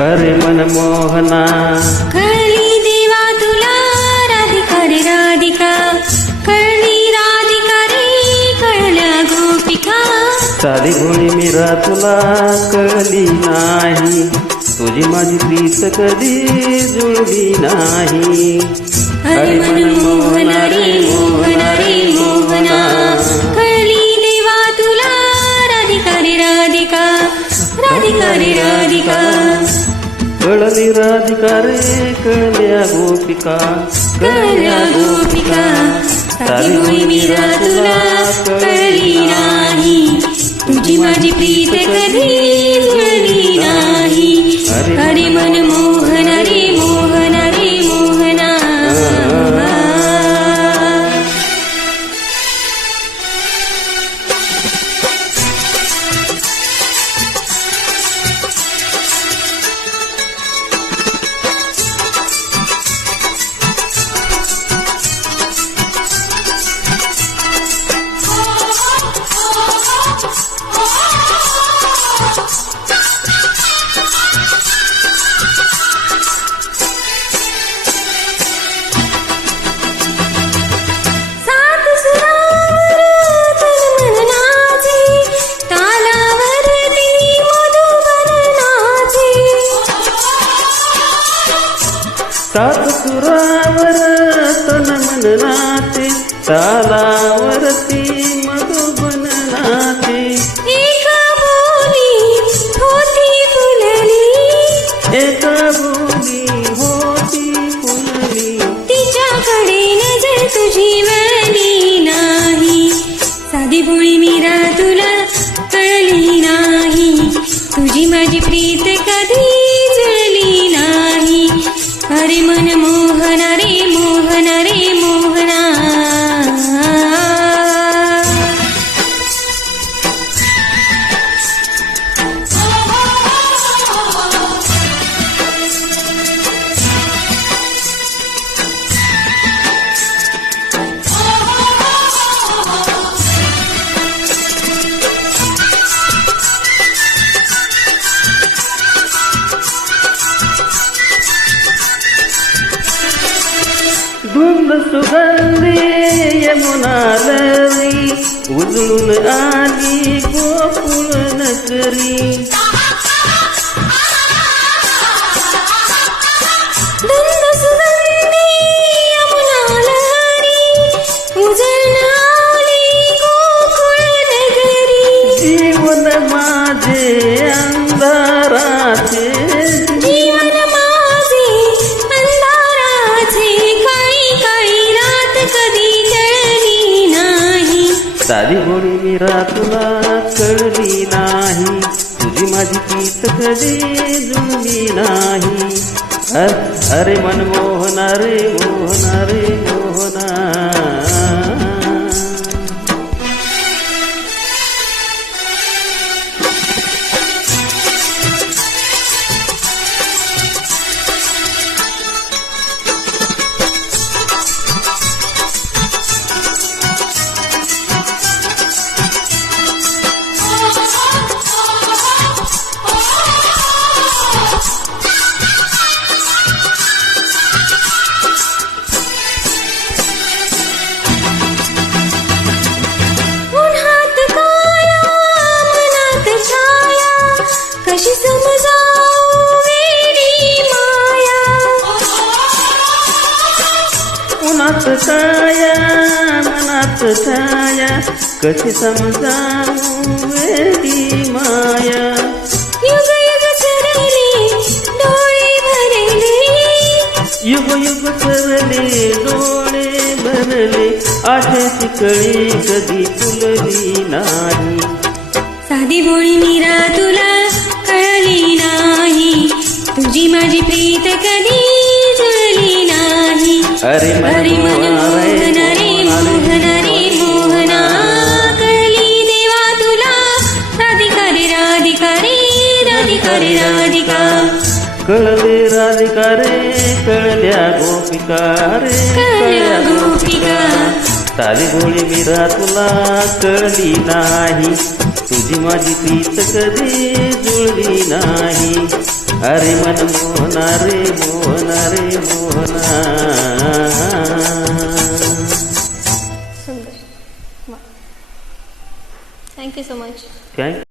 अरे मनमोहना कळली देवा तुला राधिका रे राधिका, कळली राधिका रे कळल्या गोपिका. साधी भोळी मीरा तुला कळली नाही, तुझी माझी प्रीत कधी जुळली नाही. अरे मनमोहना रे मोहना रे मोहना, कळली देवा तुला राधिका रे राधिका, राधिका रे राधिका. कळली राधिका रे कळल्या गोपिका, कळल्या गोपिका. साधी भोळी मीरा तुला कळली नाही, तुझी माझी प्रीत कधी जुळली नाही. अरे मनमोहना रे मोहना रे मोहना. सात सुरावर तन मन नाचे, तालावरती मधुबन नाचे. एका बोली होती फुलली, एका बोली होती फुलली, तिच्याकडे नजर तुझी वळली नाही. साधी भोळी मीरा तुला कळली नाही, तुझी माझी प्रीत कधी जुळली नाही. अरे मनमोहना रे मोहना रे मोहना. धुंद सुगंधी यमुना लवी, उजळून आली गोकुळ नगरी. धुंद सुगंधी यमुना लहरी, उजळून आली गोकुळ नगरी. जीवन माझे अंधाराचे, जीवन माझे अंधाराचे, काळी काळी रात कधी टळली नाही. साधी भोळी मीरा तुला कळली नाही, तुझी माझी प्रीत कधी जुळली नाही. अरे मनमोहना रे मोहना रे मोहना. कशी समजावू वेडी माया. उन्हात छाया मनात छाया, कशी समजावू वेडी माया. युग युग सरले डोळे भरले, युग युग सरले डोळे भरले, आशेची कळी कधी फुलली नाही. साधी भोळी मीरा तुला कळली नाही, तुझी माझी प्रीत कधी जुळली नाही. अरे मनमोहना रे मोहना रे मोहना, कळली देवा तुला राधिका रे राधिका रे, राधिका रे राधिका. कळले राधिका रे कळल्या गोपिका रे कळल्या गोपिका. साधी भोळी मीरा तुला कळली नाही, तुझी माझी प्रीत कधी जुळली नाही. अरे मन मोहना रे मोहना रे मोहना. सुंदर. Thank you so much. काय